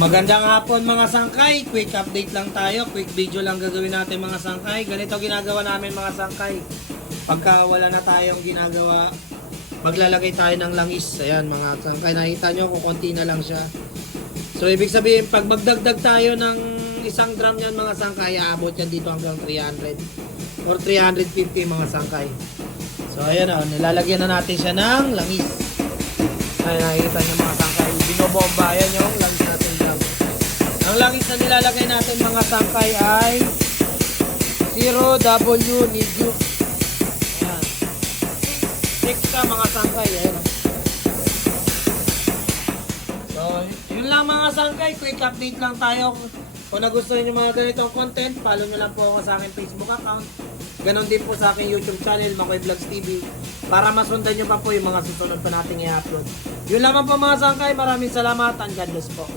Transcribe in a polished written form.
Magandang hapon mga sangkay. Quick update lang tayo. Quick video lang gagawin natin mga sangkay. Ganito ginagawa namin mga sangkay. Pagka wala na tayong ginagawa, maglalagay tayo ng langis. Ayan mga sangkay. Nakita nyo kung konti na lang siya. So ibig sabihin pag magdagdag tayo ng isang drum yan mga sangkay, aabot yan dito hanggang 300 or 350 mga sangkay. So ayan o, nilalagyan na natin siya ng langis. Ay nakikita nyo mga sangkay. Binobomba. Ayan yung langis natin. Ang langis na nilalagay natin mga sangkay ay 0W Niju. Ayan. 6 ka mga sangkay. Ayan. So, yun lang mga sangkay. Quick update lang tayo. Kung nagustuhan nyo mga ganitong content, follow nyo lang po ako sa aking Facebook account. Ganon din po sa aking YouTube channel, Makoy Vlogs TV. Para masundan nyo pa po yung mga susunod pa nating i-upload. Yun lamang po mga sangkay. Maraming salamat and God bless po.